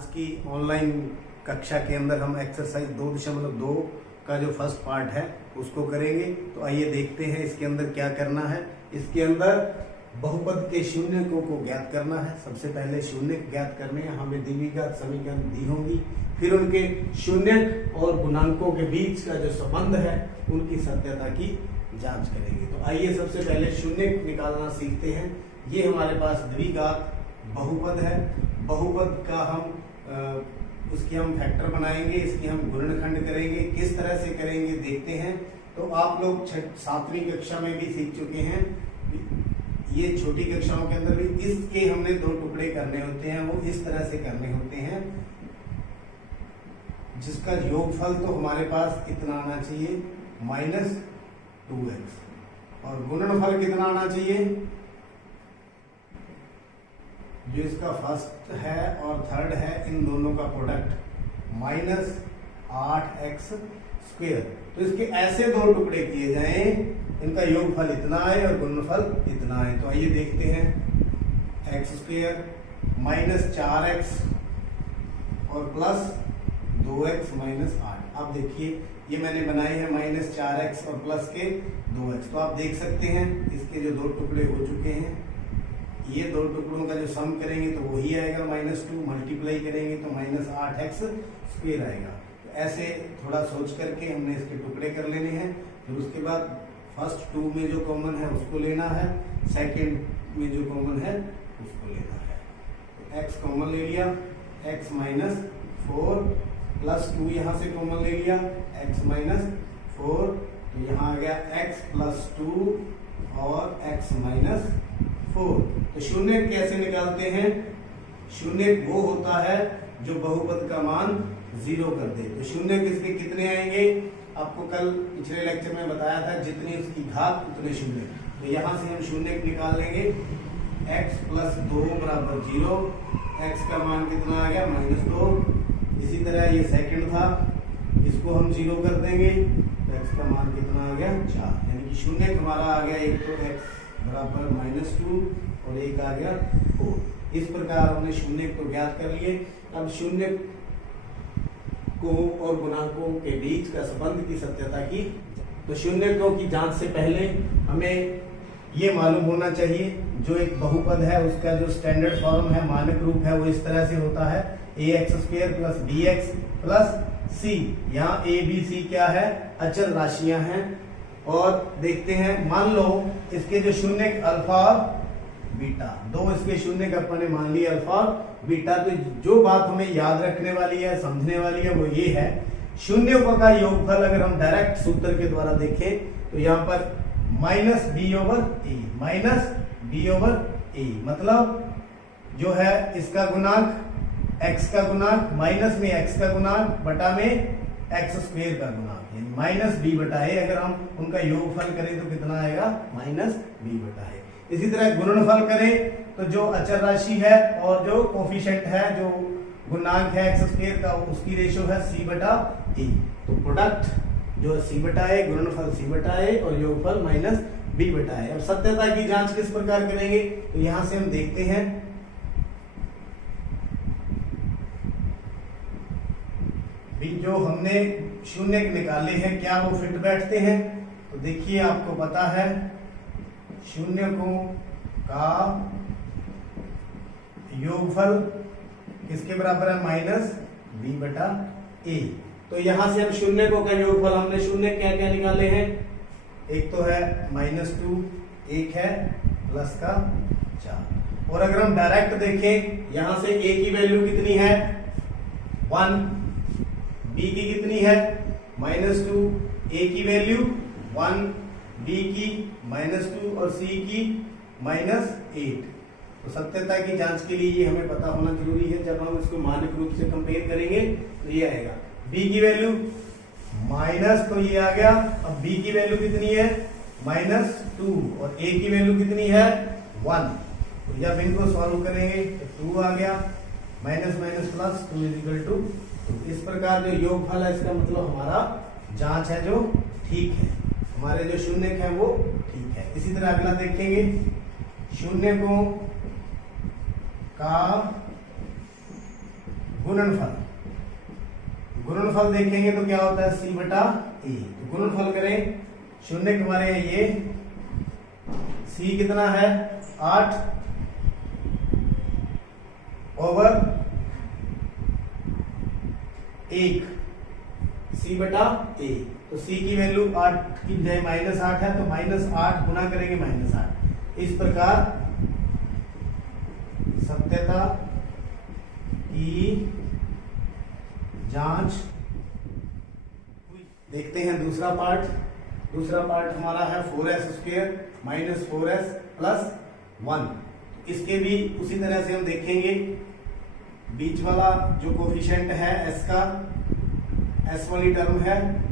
आज की ऑनलाइन कक्षा के अंदर हम एक्सरसाइज 2.2 का जो फर्स्ट पार्ट है उसको करेंगे। तो आइए देखते हैं इसके अंदर क्या करना है। इसके अंदर बहुपद के शून्यकों को ज्ञात करना है। सबसे पहले शून्यक ज्ञात करने हैं, हमें द्विघात समीकरण दी होंगी, फिर उनके शून्यक और गुणांकों के बीच का जो संबंध है उनकी सत्यता की जांच करेंगे। तो आइए सबसे पहले शून्यक निकालना सीखते हैं। ये हमारे पास द्विघात बहुपद है। बहुपद का हम उसकी हम फैक्टर बनाएंगे, इसकी हम गुणनखंड करेंगे। किस तरह से करेंगे देखते हैं। तो आप लोग 7वीं कक्षा में भी सीख चुके हैं। ये छोटी कक्षाओं के अंदर भी इसके हमने 2 टुकड़े करने होते हैं, वो इस तरह से करने होते हैं जिसका योगफल तो हमारे पास कितना आना चाहिए -2x, और गुणनफल कितना आना चाहिए, जो इसका फर्स्ट है और थर्ड है इन दोनों का प्रोडक्ट -8x²। तो इसके ऐसे 2 टुकड़े किए जाएं, इनका योगफल इतना आए और गुणनफल इतना आए। तो आइए देखते हैं। x² -4x और +2x -8। अब देखिए ये मैंने बनाए हैं -4x और प्लस के 2x। तो आप देख सकते हैं इसके जो 2 टुकड़े हो चुके हैं, ये 2 टुकड़ों का जो सम करेंगे तो वही आएगा -2, मल्टीप्लाई करेंगे तो -8x² आएगा। तो ऐसे थोड़ा सोच करके हमने इसके टुकड़े कर लेने हैं। फिर उसके बाद फर्स्ट 2 में जो कॉमन है उसको लेना है, सेकंड में जो कॉमन है उसको लेना है। तो x कॉमन ले लिया, x -4 +2 यहाँ से कॉमन ले लिया, x -4। तो यहाँ आ गया x +2 और x -4। तो शून्य कैसे निकालते हैं? शून्य वो होता है जो बहुपद का मान 0 कर दे। तो शून्य किसके कितने आएंगे? आपको कल पिछले लेक्चर में बताया था, जितनी उसकी घात उतने शून्य। तो यहाँ से हम शून्य निकाल लेंगे। x +2 = 0, x का मान कितना आ गया -2। इसी तरह ये सेकंड था, इसको हम 0 कर देंगे तो x का मान कितना आ गया 4। यानी कि शून्य हमारा आ गया, एक तो x = -2 और एक आ गया 4। इस प्रकार हमने शून्य को ज्ञात कर लिए। अब शून्य को और गुणांकों के बीच का संबंध की सत्यता की। तो शून्यकों की जांच से पहले हमें ये मालूम होना चाहिए, जो एक बहुपद है उसका जो स्टैंडर्ड फॉर्म है, मानक रूप है, वो इस तरह से होता है ax² + bx + c। यहाँ a b c क्या है? अचल राशियां हैं। और देखते हैं, मान लो इसके जो शून्यक अल्फा और बीटा, 2 इसके शून्यक अपन ने मान लिए अल्फा और बीटा। तो जो बात हमें याद रखने वाली है, समझने वाली है, वो ये है, शून्यों का योगफल अगर हम डायरेक्ट सूत्र के द्वारा देखें तो यहाँ पर -b/a, मतलब जो है इसका गुणांक x का गुणांक माइनस में x का गुणांक बटा में x² का गुणांक, यानी -b/a। अगर हम उनका योगफल करें तो कितना आएगा? -b/a। इसी तरह गुणनफल करें तो जो अचर राशि है और जो कोफिशिएंट है, जो गुणांक है x² का, उसकी रेशो है c/a। तो प्रोडक्ट जो c/a, गुणनफल c/a और योगफल -b/a। अब सत्यता की जांच किस प्रकार करेंगे? तो यहां से हम देखते हैं, जो हमने शून्य निकाले हैं क्या वो फिट बैठते हैं? तो देखिए आपको पता है शून्यकों का योगफल किसके बराबर है? -b/a। तो यहां से हम शून्यकों का योगफल, हमने शून्य क्या क्या निकाले हैं? एक तो है -2, एक है प्लस का 4। और अगर हम डायरेक्ट देखें, यहां से a की वैल्यू कितनी है? 1, b की कितनी है? -2, a की वैल्यू 1, b की -2 और c की -8। तो सत्यता की जांच के लिए ये हमें पता होना जरूरी है। जब हम इसको मानक रूप से कंपेयर करेंगे तो ये आएगा b की वैल्यू माइनस, तो ये आ गया। अब b की वैल्यू कितनी है? -2 और a की वैल्यू कितनी है? 1। तो जब इनको सॉल्व करेंगे तो 2 आ गया, -- +2 = 2। इस प्रकार जो योगफल है, इसका मतलब हमारा जांच है जो ठीक है, हमारे जो शून्यक है वो ठीक है। इसी तरह अगला देखेंगे, शून्यकों का गुणनफल, गुणनफल देखेंगे तो क्या होता है c बटा a। तो गुणनफल करें, शून्य हमारे हैं ये, c कितना है 8 ओवर 1, c बटा a। तो c की वैल्यू 8 की बजाय -8 है, तो -8 गुना करेंगे -8। इस प्रकार सत्यता की जांच। देखते हैं दूसरा पार्ट। दूसरा पार्ट हमारा है 4s² - 4s + 1। इसके भी उसी तरह से हम देखेंगे, बीच वाला जो कोफिशिएंट है s का, s वाली टर्म है,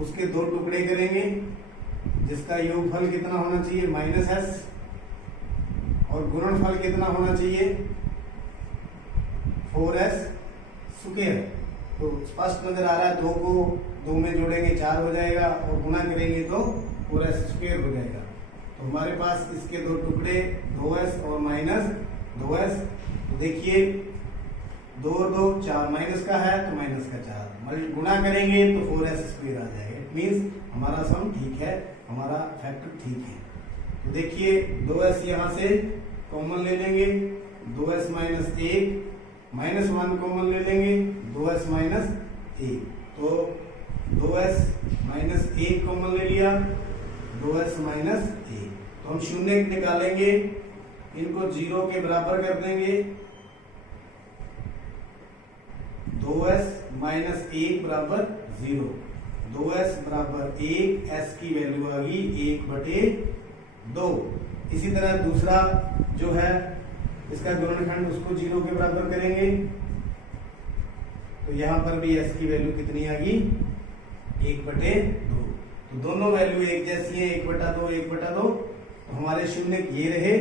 उसके दो टुकड़े करेंगे, जिसका योगफल कितना होना चाहिए -s, और गुणनफल कितना होना चाहिए 4s²। तो स्पष्ट नजर आ रहा है, 2 को 2 में जोड़ेंगे 4 हो जाएगा, और गुना करेंगे तो 4s² हो जाएगा। तो हमारे पास इसके दो टुकड़े 2s और -2s। तो देखिए 2 और 2 4, माइनस का है तो माइनस का 4, गुणा करेंगे तो 4s² आ जाएगा। इट मीन्स हमारा सम ठीक है, हमारा फैक्टर ठीक है। तो देखिए 2s यहाँ से कॉमन ले लेंगे, 2s - 1 -1 कॉमन ले लेंगे, 2s - 1। तो 2s - 1 कॉमन ले लिया, 2s - 1। तो हम शून्य निकालेंगे, इनको 0 के बराबर कर देंगे। 2s - 1 बराबर 0, 2s बराबर 1, s की वैल्यू आ गई 1/2। इसी तरह दूसरा जो है इसका गुणनखंड, उसको 0 के बराबर करेंगे, तो यहां पर भी s की वैल्यू कितनी आ गई 1/2। तो दोनों वैल्यू एक जैसी है, 1/2 1/2। तो हमारे शून्य ये रहे।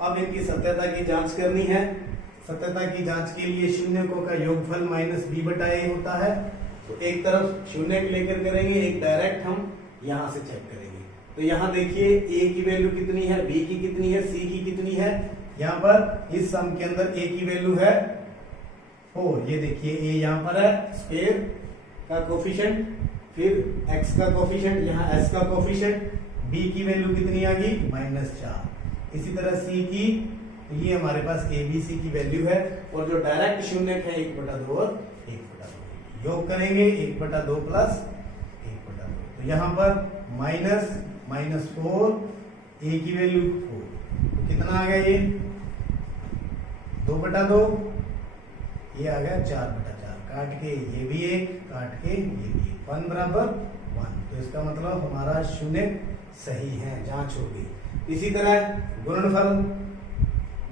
अब इनकी सत्यता की जांच करनी है। सत्यता की जांच के लिए शून्यकों का योगफल -b/a होता है। तो एक तरफ शून्य लेकर करेंगे, एक डायरेक्ट हम यहां से चेक करेंगे। तो यहाँ देखिए a की वैल्यू कितनी है, b की कितनी है, c की कितनी है। यहाँ पर इस सम के अंदर a की वैल्यू है 4। ये देखिए a यहाँ पर है, स्क्वायर का कोफिशिएंट, फिर x का कोफिशिएंट, यहाँ s का कोफिशिएंट, b की वैल्यू कितनी आ गई -4। इसी तरह c की, ये हमारे पास a b c की वैल्यू है, और जो डायरेक्ट शून्य है 1/2 और 1/2। योग करेंगे 1/2 + 1/2। तो यहाँ पर -4, a की वैल्यू 4, तो कितना आ गया ये 2/2, ये आ गया 4/4। काट के ये भी 1, काट के ये भी 1 बराबर 1। तो इसका मतलब हमारा शून्य सही है, जांच हो गई। इसी तरह गुणनफल,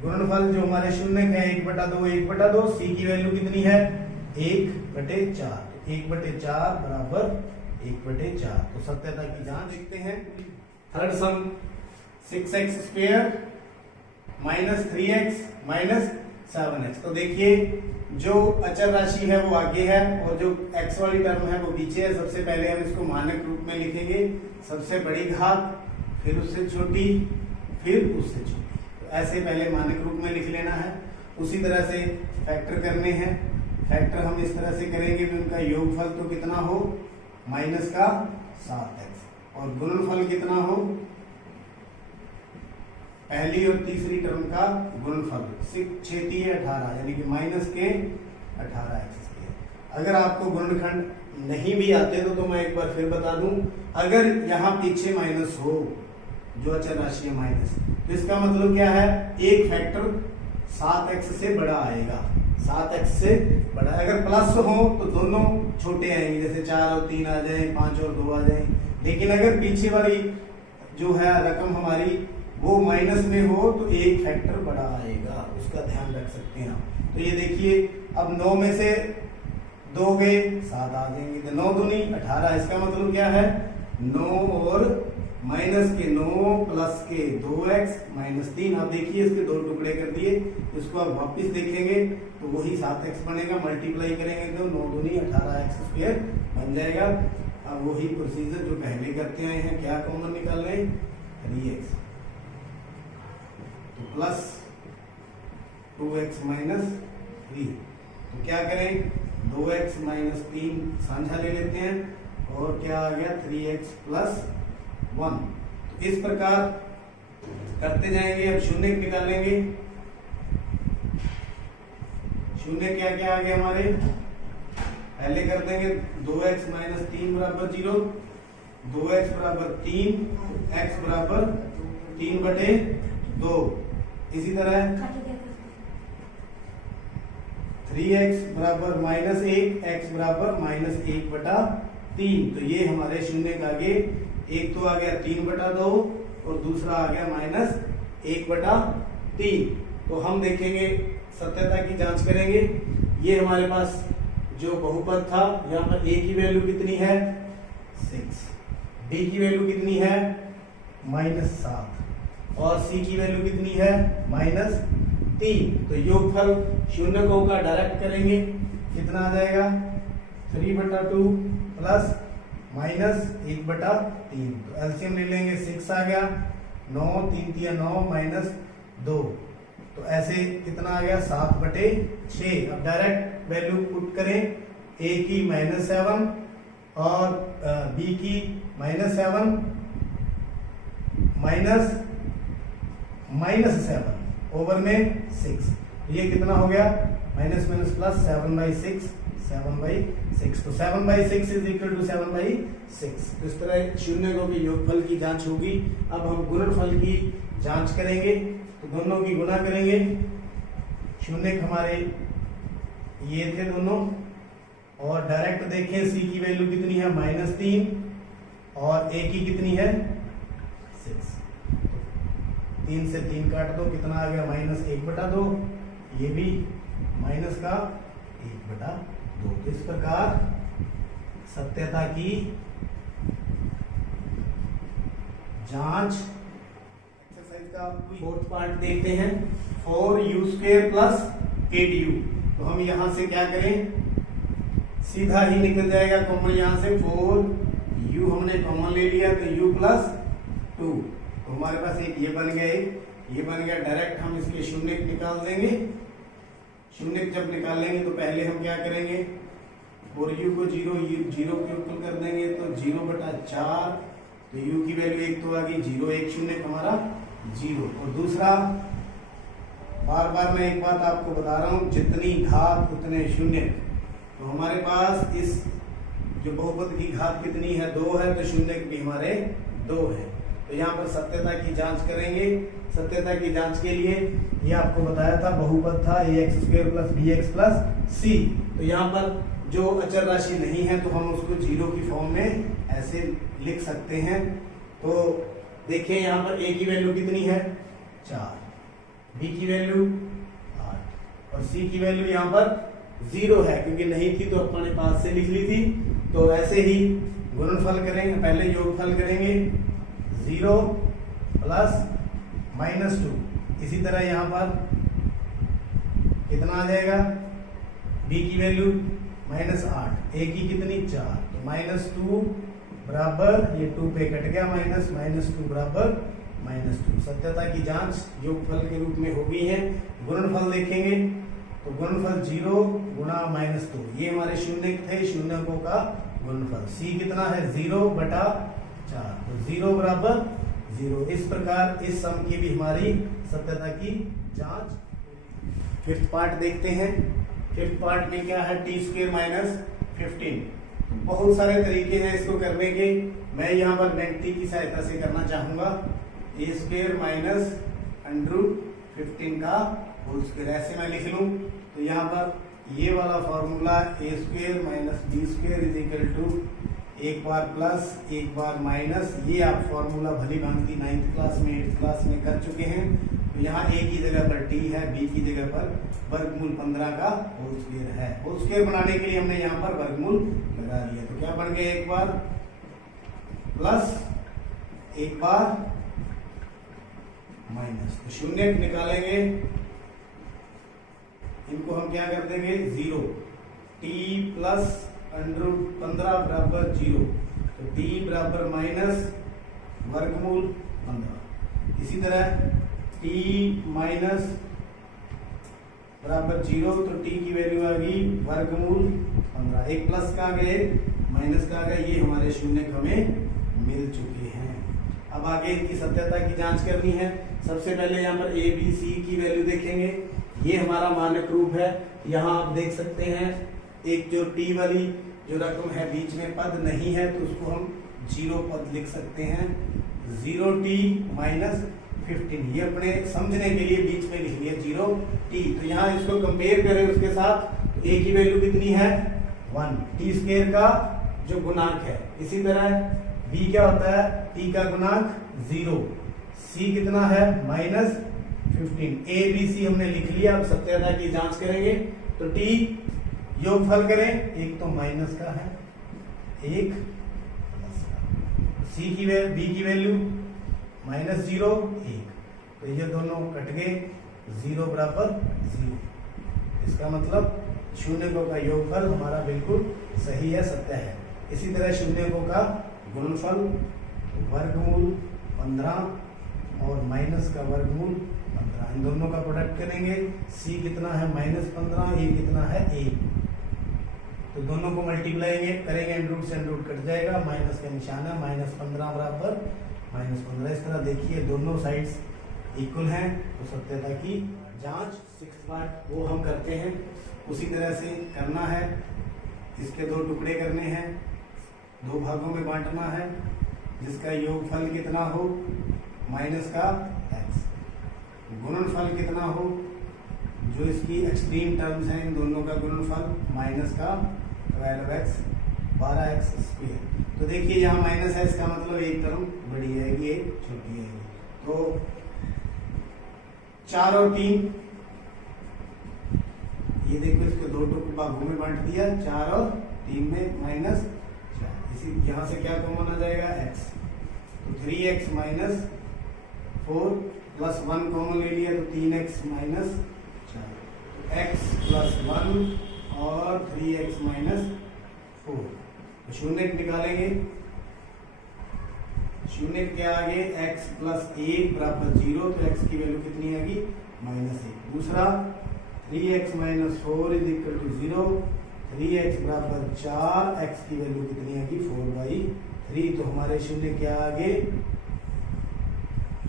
गुणनफल जो हमारे शून्य है 1/2 1/2, c की वैल्यू कितनी है 1/4, 1/4 बराबर 1/4। तो सत्यता की जांच देखते हैं। थर्ड सम 6x² - 3x - 7x। तो देखिए जो अचर राशि है वो आगे है, और जो x वाली टर्म है वो पीछे है। सबसे पहले हम इसको मानक रूप में लिखेंगे, सबसे बड़ी घात, फिर उससे छोटी, फिर उससे छोटी। तो ऐसे पहले मानक रूप में लिख लेना है। उसी तरह से फैक्टर करने हैं। फैक्टर हम इस तरह से करेंगे कि उनका योगफल तो कितना हो -7x, और गुणनफल कितना हो पहली और तीसरी टर्म का गुणनफल 6 × 18, यानी कि -18x²। अगर आपको गुणनखंड नहीं भी आते तो मैं एक बार फिर बता दूं, अगर यहाँ पीछे माइनस हो, जो अचर राशि है माइनस, तो इसका मतलब क्या है, एक फैक्टर 7x से बड़ा आएगा, 7x से बड़ा। अगर प्लस हो तो दोनों छोटे आएंगे, जैसे 4 और 3 आ जाए, 5 और 2 आ जाए। लेकिन अगर पीछे वाली जो है रकम हमारी वो माइनस में हो तो एक फैक्टर बड़ा आएगा, उसका ध्यान रख सकते हैं हम। तो ये देखिए अब 9 में से 2 गए 7 आ जाएंगे, तो 9 दूनी 18। इसका मतलब क्या है 9 और माइनस के 9 प्लस के 2x - 3। अब देखिए इसके 2 टुकड़े कर दिए, इसको अब वापस देखेंगे तो वही 7x बनेगा, मल्टीप्लाई करेंगे तो 9 दूनी 18x² बन जाएगा। अब वही प्रोसीजर जो पहले करते आए हैं, क्या कॉमन निकाल रहे हैं 3x, तो प्लस 2x - 3। तो क्या करें, 2x माइनस 3 साझा ले लेते हैं और क्या आ गया 3x प्लस 1। तो इस प्रकार करते जाएंगे। अब शून्य निकालेंगे। शून्य क्या क्या आ गया हमारे, पहले कर देंगे 2x माइनस 3 बराबर 0, 2x बराबर 3, x बराबर 3/2। इसी तरह 3x बराबर -1, x बराबर -1/3। तो ये हमारे शून्य का आगे एक तो आ गया 3/2 और दूसरा आ गया -1/3। तो हम देखेंगे, सत्यता की जांच करेंगे। ये हमारे पास जो बहुपद था, यहाँ पर a की वैल्यू कितनी है 6, b की वैल्यू कितनी है -7 और c की वैल्यू कितनी है -3। तो योगफल शून्य को का डायरेक्ट करेंगे, कितना आ जाएगा 3/2 प्लस -1/3। तो एलसीएम ले लेंगे, 6 आ गया, 9 3 3 9 -2। तो ऐसे कितना आ गया 7/6। अब डायरेक्ट वैल्यू पुट करें, a की -7 और b की -7 -7 ओवर में 6। ये कितना हो गया माइनस माइनस प्लस 7/6, 7/6। तो 7/6 इज इक्वल टू 7/6। तो इस तरह शून्य को भी योगफल की जांच होगी। अब हम गुणनफल की जांच करेंगे। तो दोनों की गुणा करेंगे। शून्य हमारे ये थे दोनों, और डायरेक्ट देखें c की वैल्यू कितनी है -3 और a की कितनी है 6। 3 से 3 काट दो, कितना आ गया -1/2। ये भी माइनस का 1/2। तो इस प्रकार सत्यता की जांच। एक्सरसाइज का 4th पार्ट देखते हैं। 4u² plus 8u। तो हम यहां से क्या करें, सीधा ही निकल जाएगा कॉमन। यहां से 4u हमने कॉमन ले लिया, तो u प्लस 2। तो हमारे पास एक ये बन गया, एक ये बन गया। डायरेक्ट हम इसके शून्य निकाल देंगे। शून्य जब निकालेंगे तो पहले हम क्या करेंगे, 4u को 0 के ऊपर कर देंगे, तो 0/4। तो u की वैल्यू एक तो आ गई 0, एक शून्य हमारा 0। और दूसरा, बार बार मैं एक बात आपको बता रहा हूं, जितनी घात उतने शून्य। तो हमारे पास इस जो बहुपद की घात कितनी है 2 है, तो शून्य भी हमारे 2 है। तो यहाँ पर सत्यता की जांच करेंगे। सत्यता की जांच के लिए ये आपको बताया था, बहुपद था ax² plus bx plus c। तो यहाँ पर जो अचर राशि नहीं है तो हम उसको 0 की फॉर्म में ऐसे लिख सकते हैं। तो देखिए यहाँ पर a की वैल्यू कितनी है 4, b की वैल्यू 8 और c की वैल्यू यहाँ पर 0 है, क्योंकि नहीं थी तो अपने पास से लिख ली थी। तो ऐसे ही गुणनफल करेंगे, पहले योगफल करेंगे 0 प्लस -2। इसी तरह यहाँ पर कितना आ जाएगा, b की वैल्यू -8, a की कितनी 4। तो -2 बराबर, ये 2 पे कट गया -2 बराबर -2। सत्यता की जांच योगफल के रूप में हो गई है। गुणनफल देखेंगे तो गुणनफल 0 गुणा -2, ये हमारे शून्य थे, शून्यकों का गुणनफल। c कितना है 0/4, तो 0 बराबर 0। इस प्रकार इस सम की भी हमारी सत्यता की जांच। 5th पार्ट देखते हैं। 5th पार्ट में क्या है, t² - 15। बहुत सारे तरीके हैं इसको करने के, मैं यहाँ पर गणित की सहायता से करना चाहूंगा। a² - √15 का होल स्क्वायर, ऐसे मैं लिख लूं। तो यहाँ पर ये वाला formula a² - b² is equal to एक बार प्लस एक बार माइनस, ये आप फॉर्मूला भली भांति 9th क्लास में 8th क्लास में कर चुके हैं। तो यहाँ a की जगह पर t है, b की जगह पर वर्गमूल 15 का होल स्क्वायर है। होल स्क्वायर बनाने के लिए हमने यहाँ पर वर्गमूल लगा दिया। तो क्या बन गया, एक बार प्लस एक बार माइनस। तो शून्य निकालेंगे, इनको हम क्या कर देंगे 0। t प्लस √15 बराबर 0, तो t बराबर माइनस वर्गमूल 15। इसी तरह t माइनस बराबर 0, तो टी की वैल्यू आ गई वर्गमूल 15। एक प्लस का आ गया, एक माइनस का आ गया, ये हमारे शून्य हमें मिल चुके हैं। अब आगे इनकी सत्यता की जांच करनी है। सबसे पहले यहाँ पर ए बी सी की वैल्यू देखेंगे। ये हमारा मानक रूप है। यहाँ आप देख सकते हैं एक जो टी वाली जो रकम है बीच में पद नहीं है, तो उसको हम 0 पद लिख सकते हैं। 0t माइनस 15, ये अपने समझने के लिए बीच में लिख लिया 0t। तो यहाँ इसको कंपेयर करें उसके साथ, तो a की वैल्यू कितनी है 1, टी स्क्वायर का जो गुणांक है। इसी तरह b क्या होता है, t का गुणांक 0, c कितना है माइनस 15। a b c हमने लिख लिया। अब सत्यता की जांच करेंगे, तो t योगफल करें, एक तो माइनस का है, एक प्लस का। c की वैल्यू b की वैल्यू माइनस 0, 1, तो ये दोनों कट गए, 0 बराबर 0। इसका मतलब शून्यकों का योगफल हमारा बिल्कुल सही है, सत्य है। इसी तरह शून्यकों का गुणनफल वर्गमूल 15 और माइनस का वर्गमूल 15, इन दोनों का प्रोडक्ट करेंगे। c कितना है माइनस 15, a कितना है 1, तो दोनों को मल्टीप्लाई करेंगे, एंड रूट से एंड रूट कट जाएगा, माइनस का निशान है, माइनस 15 बराबर माइनस 15। इस तरह देखिए दोनों साइड्स इक्वल हैं, तो सत्यता की जांच 6th पार्ट वो हम करते हैं। उसी तरह से करना है, इसके 2 टुकड़े करने हैं, 2 भागों में बांटना है, जिसका योगफल कितना हो माइनस का x, गुणनफल कितना हो, जो इसकी एक्सट्रीम टर्म्स हैं इन दोनों का गुणनफल माइनस का 12x 12x स्क्वायर। तो देखिए यहाँ माइनस है, इसका मतलब एक टर्म बड़ी आएगी, एक छोटी आएगी। तो 4 और 3, ये देखो इसको 2 भागों में बांट दिया, 4 और 3 में माइनस 4। इसी यहाँ से क्या कॉमन आ जाएगा x, तो 3x माइनस 4 प्लस 1 कॉमन ले लिया, तो 3x माइनस 4, तो x प्लस 1 और 3x माइनस 4। तो शून्य निकालेंगे, शून्य के आगे x प्लस 1 बराबर 0, तो x की वैल्यू कितनी आएगी माइनस 1। दूसरा 3x minus 4 is equal to 0, 3x बराबर 4, x की वैल्यू कितनी आएगी 4/3। तो हमारे शून्य के आगे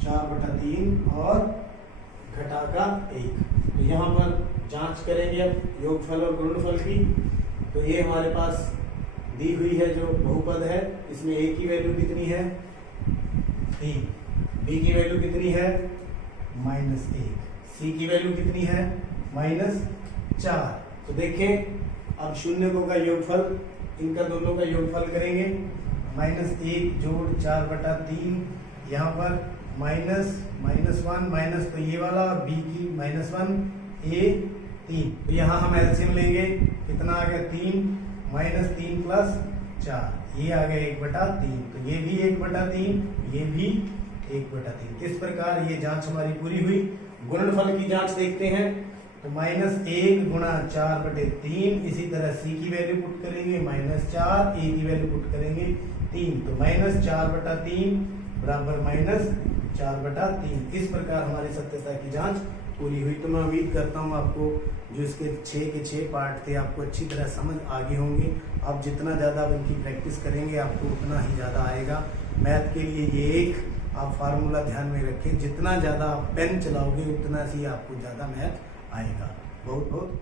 4/3 और घटा का 1। तो यहाँ पर जांच करेंगे अब योगफल और गुणनफल की। तो ये हमारे पास दी हुई है जो बहुपद है, इसमें a की वैल्यू कितनी है 3, b की वैल्यू कितनी है माइनस 1, c की वैल्यु कितनी है माइनस 4। तो देखें अब शून्यकों का योगफल, इनका दोनों का योगफल करेंगे, -1 जोड़ 4/3, यहाँ पर माइनस 1 माइनस, तो ये वाला b की -1 a 3, तो यहाँ हम एलसीएम लेंगे, कितना आ गया 3, -3 प्लस 4, ये आ गया 1/3, तो ये भी 1/3, ये भी 1/3। इस प्रकार ये जांच हमारी पूरी हुई। गुणनफल की जांच देखते हैं, तो -1 गुणा 4/3, इसी तरह c की वैल्यू पुट करेंगे -4, a की वैल्यू पुट करेंगे 3, तो -4/3 बराबर -4/3। इस प्रकार हमारी सत्यता की जांच पूरी हुई। तो मैं उम्मीद करता हूँ आपको जो इसके 6 के 6 पार्ट थे आपको अच्छी तरह समझ आगे होंगे। आप जितना ज़्यादा इनकी प्रैक्टिस करेंगे आपको उतना ही ज़्यादा आएगा। मैथ के लिए ये एक आप फार्मूला ध्यान में रखें, जितना ज़्यादा आप पेन चलाओगे उतना ही आपको ज़्यादा मैथ आएगा। बहुत बहुत